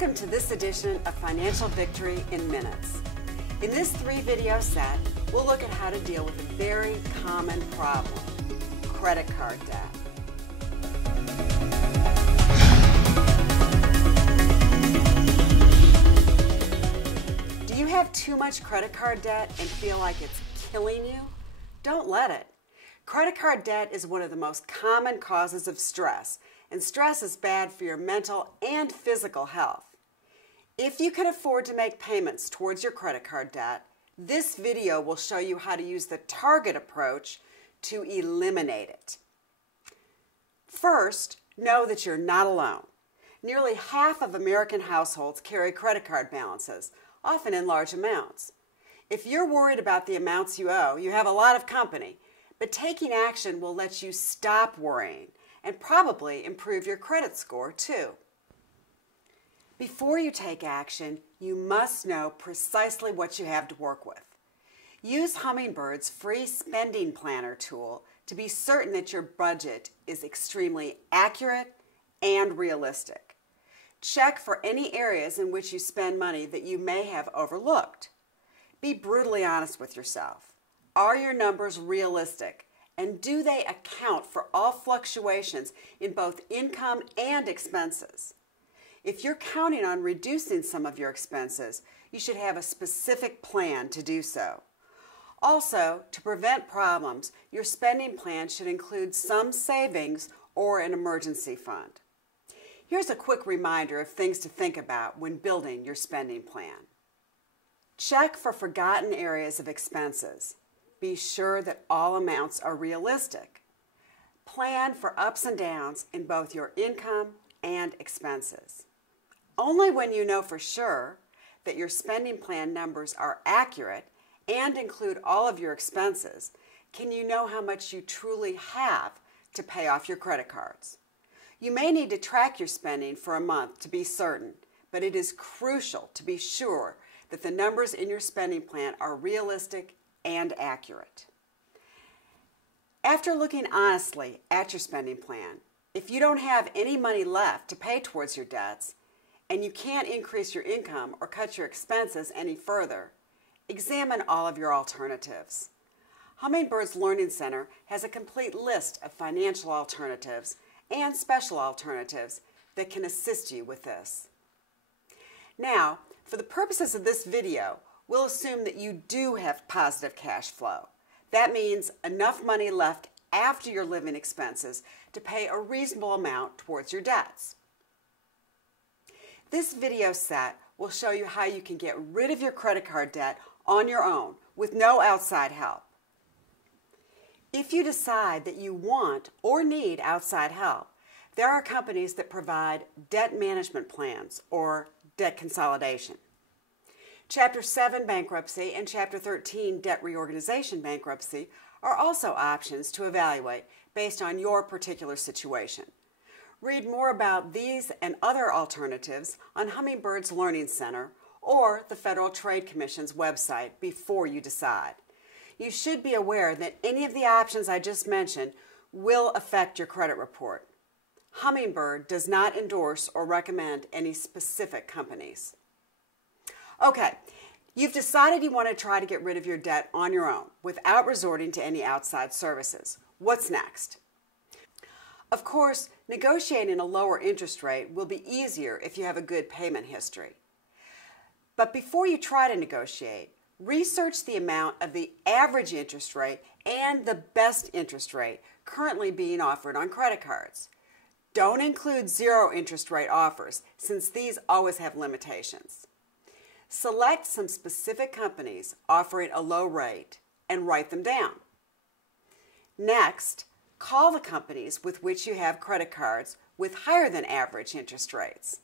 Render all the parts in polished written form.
Welcome to this edition of Financial Victory in Minutes. In this 3-video set, we'll look at how to deal with a very common problem, credit card debt. Do you have too much credit card debt and feel like it's killing you? Don't let it. Credit card debt is one of the most common causes of stress, and stress is bad for your mental and physical health. If you can afford to make payments towards your credit card debt, this video will show you how to use the target approach to eliminate it. First, know that you're not alone. Nearly half of American households carry credit card balances, often in large amounts. If you're worried about the amounts you owe, you have a lot of company, but taking action will let you stop worrying and probably improve your credit score too. Before you take action, you must know precisely what you have to work with. Use Hummingbird's free spending planner tool to be certain that your budget is extremely accurate and realistic. Check for any areas in which you spend money that you may have overlooked. Be brutally honest with yourself. Are your numbers realistic? And do they account for all fluctuations in both income and expenses? If you're counting on reducing some of your expenses, you should have a specific plan to do so. Also, to prevent problems, your spending plan should include some savings or an emergency fund. Here's a quick reminder of things to think about when building your spending plan. Check for forgotten areas of expenses. Be sure that all amounts are realistic. Plan for ups and downs in both your income and expenses. Only when you know for sure that your spending plan numbers are accurate and include all of your expenses can you know how much you truly have to pay off your credit cards. You may need to track your spending for a month to be certain, but it is crucial to be sure that the numbers in your spending plan are realistic and accurate. After looking honestly at your spending plan, if you don't have any money left to pay towards your debts and you can't increase your income or cut your expenses any further, examine all of your alternatives. Hummingbird's Learning Center has a complete list of financial alternatives and special alternatives that can assist you with this. Now, for the purposes of this video, we'll assume that you do have positive cash flow. That means enough money left after your living expenses to pay a reasonable amount towards your debts. This video set will show you how you can get rid of your credit card debt on your own with no outside help. If you decide that you want or need outside help, there are companies that provide debt management plans or debt consolidation. Chapter 7 bankruptcy and Chapter 13 debt reorganization bankruptcy are also options to evaluate based on your particular situation. Read more about these and other alternatives on Hummingbird's Learning Center or the Federal Trade Commission's website before you decide. You should be aware that any of the options I just mentioned will affect your credit report. Hummingbird does not endorse or recommend any specific companies. Okay, you've decided you want to try to get rid of your debt on your own without resorting to any outside services. What's next? Of course, negotiating a lower interest rate will be easier if you have a good payment history. But before you try to negotiate, research the amount of the average interest rate and the best interest rate currently being offered on credit cards. Don't include zero interest rate offers, since these always have limitations. Select some specific companies offering a low rate and write them down. Next, call the companies with which you have credit cards with higher than average interest rates.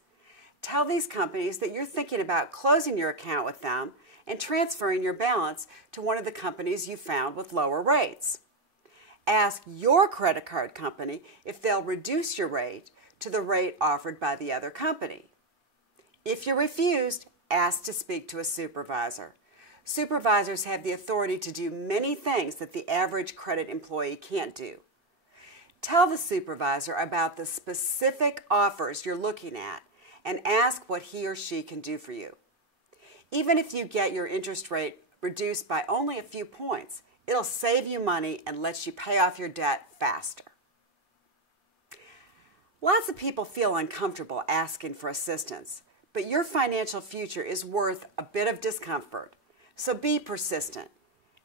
Tell these companies that you're thinking about closing your account with them and transferring your balance to one of the companies you found with lower rates. Ask your credit card company if they'll reduce your rate to the rate offered by the other company. If you're refused, ask to speak to a supervisor. Supervisors have the authority to do many things that the average credit employee can't do. Tell the supervisor about the specific offers you're looking at and ask what he or she can do for you. Even if you get your interest rate reduced by only a few points, it'll save you money and lets you pay off your debt faster. Lots of people feel uncomfortable asking for assistance, but your financial future is worth a bit of discomfort, so be persistent.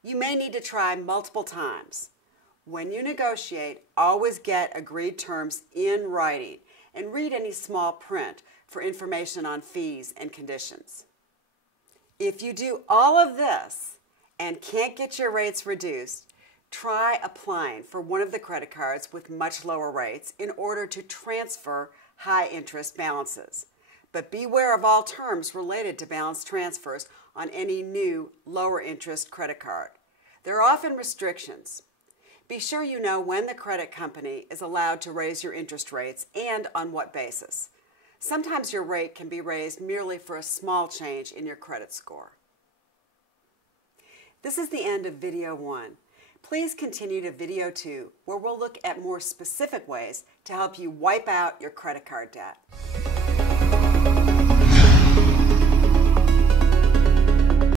You may need to try multiple times. When you negotiate, always get agreed terms in writing and read any small print for information on fees and conditions. If you do all of this and can't get your rates reduced, try applying for one of the credit cards with much lower rates in order to transfer high interest balances. But beware of all terms related to balance transfers on any new lower interest credit card. There are often restrictions. Be sure you know when the credit company is allowed to raise your interest rates and on what basis. Sometimes your rate can be raised merely for a small change in your credit score. This is the end of video 1. Please continue to video 2, where we'll look at more specific ways to help you wipe out your credit card debt.